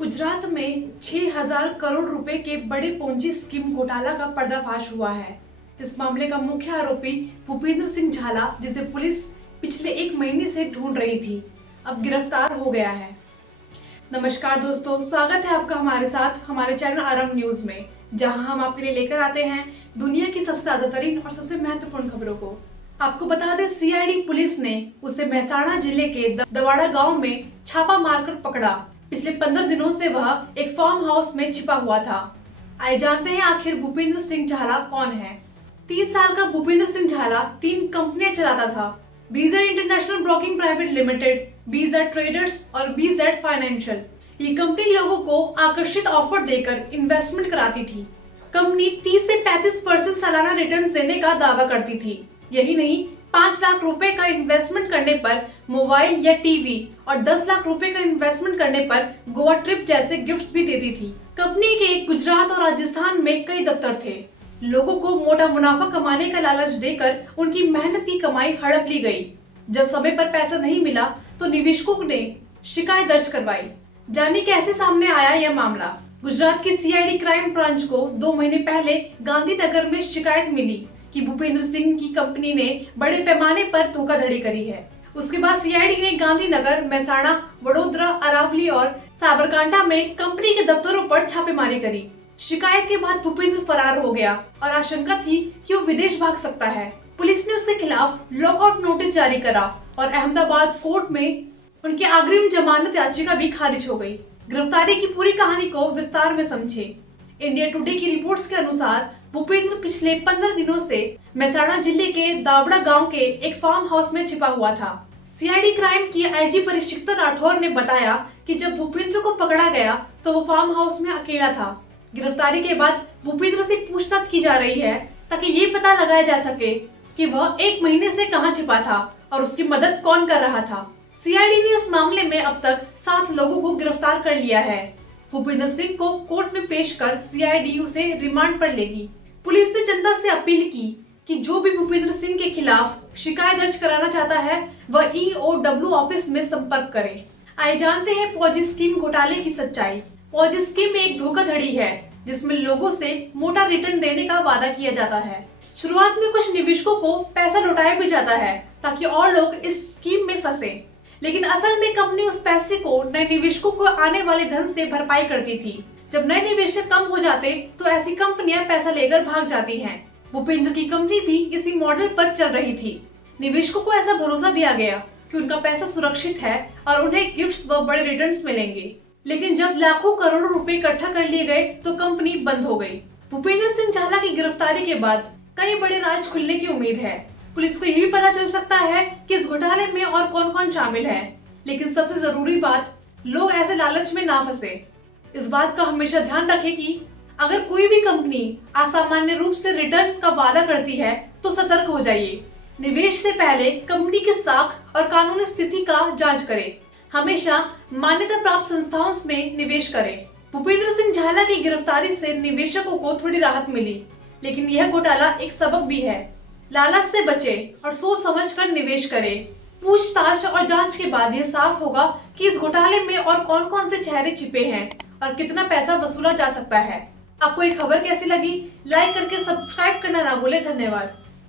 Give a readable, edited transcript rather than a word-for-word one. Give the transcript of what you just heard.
गुजरात में 6,000 करोड़ रुपए के बड़े पोंजी स्कीम घोटाला का पर्दाफाश हुआ है। इस मामले का मुख्य आरोपी भूपेंद्र सिंह झाला, जिसे पुलिस पिछले 1 महीने से ढूंढ रही थी, अब गिरफ्तार हो गया है। नमस्कार दोस्तों, स्वागत है आपका हमारे साथ हमारे चैनल आरंभ न्यूज में, जहां हम आपके लिए लेकर आते हैं दुनिया की सबसे ताजा तरीन और सबसे महत्वपूर्ण खबरों को। आपको बता दें, सीआईडी पुलिस ने उसे मेहसाणा जिले के दवाड़ा गांव में छापा मारकर पकड़ा। पिछले 15 दिनों से वह एक फार्म हाउस में छिपा हुआ था। आइए जानते हैं आखिर भूपेंद्र सिंह झाला कौन है। 30 साल का भूपेंद्र सिंह झाला 3 कंपनियां चलाता था: BZ international broking private limited, BZ traders और बीजेड फाइनेंशियल। ये कंपनी लोगों को आकर्षित ऑफर देकर इन्वेस्टमेंट कराती थी। कंपनी 30 से 35% सालाना रिटर्न देने का दावा करती थी। यही नहीं, 5 लाख रुपए का इन्वेस्टमेंट करने पर मोबाइल या टीवी और 10 लाख रुपए का इन्वेस्टमेंट करने पर गोवा ट्रिप जैसे गिफ्ट्स भी देती थी। कंपनी के गुजरात और राजस्थान में कई दफ्तर थे। लोगों को मोटा मुनाफा कमाने का लालच देकर उनकी मेहनत की कमाई हड़प ली गई। जब समय पर पैसा नहीं मिला तो निवेशकों ने शिकायत दर्ज करवाई। जानिए कैसे सामने आया यह मामला। गुजरात की सीआईडी क्राइम ब्रांच को 2 महीने पहले गांधीनगर में शिकायत मिली कि भूपेंद्र सिंह की कंपनी ने बड़े पैमाने पर धोखाधड़ी करी है। उसके बाद सीआईडी ने गांधीनगर, मेहसाणा, वडोदरा, अरावली और साबरकांठा में कंपनी के दफ्तरों पर छापेमारी करी। शिकायत के बाद भूपेंद्र फरार हो गया और आशंका थी कि वो विदेश भाग सकता है। पुलिस ने उसके खिलाफ लॉकआउट नोटिस जारी करा और अहमदाबाद कोर्ट में उनकी अग्रिम जमानत याचिका भी खारिज हो गई। गिरफ्तारी की पूरी कहानी को विस्तार में समझे। इंडिया टुडे की रिपोर्ट्स के अनुसार भूपेंद्र पिछले 15 दिनों से मेहसाणा जिले के दावड़ा गांव के एक फार्म हाउस में छिपा हुआ था। सीआईडी क्राइम की आईजी परिक्षिता राठौर ने बताया कि जब भूपेंद्र को पकड़ा गया तो वो फार्म हाउस में अकेला था। गिरफ्तारी के बाद भूपेंद्र से पूछताछ की जा रही है ताकि ये पता लगाया जा सके कि वह 1 महीने से कहां छिपा था और उसकी मदद कौन कर रहा था। सीआईडी ने इस मामले में अब तक 7 लोगों को गिरफ्तार कर लिया है। भूपेंद्र सिंह को कोर्ट में पेश कर सीआईडी उसे रिमांड पर लेगी। पुलिस ने जनता से अपील की कि जो भी भूपेंद्र सिंह के खिलाफ शिकायत दर्ज कराना चाहता है वह ईओडब्ल्यू ऑफिस में संपर्क करे। आइए जानते हैं पॉजी स्कीम घोटाले की सच्चाई। पॉजी स्कीम एक धोखाधड़ी है जिसमें लोगों से मोटा रिटर्न देने का वादा किया जाता है। शुरुआत में कुछ निवेशकों को पैसा लौटाया भी जाता है ताकि और लोग इस स्कीम में फंसे, लेकिन असल में कंपनी उस पैसे को नए निवेशकों को आने वाले धन से भरपाई करती थी। जब नए निवेशक कम हो जाते तो ऐसी कंपनियां पैसा लेकर भाग जाती हैं। भूपेंद्र की कंपनी भी इसी मॉडल पर चल रही थी। निवेशकों को ऐसा भरोसा दिया गया कि उनका पैसा सुरक्षित है और उन्हें गिफ्ट्स व बड़े रिटर्न्स मिलेंगे। लेकिन जब लाखों करोड़ों रुपए इकट्ठा कर लिए गए तो कंपनी बंद हो गई। भूपेंद्र सिंह झाला की गिरफ्तारी के बाद कई बड़े राज खुलने की उम्मीद है। पुलिस को ये भी पता चल सकता है कि इस घोटाले में और कौन कौन शामिल है। लेकिन सबसे जरूरी बात, लोग ऐसे लालच में ना फंसे। इस बात का हमेशा ध्यान रखें कि अगर कोई भी कंपनी असामान्य रूप से रिटर्न का वादा करती है तो सतर्क हो जाइए। निवेश से पहले कंपनी की साख और कानूनी स्थिति का जांच करें। हमेशा मान्यता प्राप्त संस्थाओं में निवेश करें। भूपेंद्र सिंह झाला की गिरफ्तारी से निवेशकों को थोड़ी राहत मिली, लेकिन यह घोटाला एक सबक भी है। लालच से बचें और सोच समझ कर निवेश करें। पूछताछ और जांच के बाद यह साफ होगा कि इस घोटाले में और कौन कौन से चेहरे छिपे हैं और कितना पैसा वसूला जा सकता है। आपको ये खबर कैसी लगी? लाइक करके सब्सक्राइब करना ना भूलें। धन्यवाद।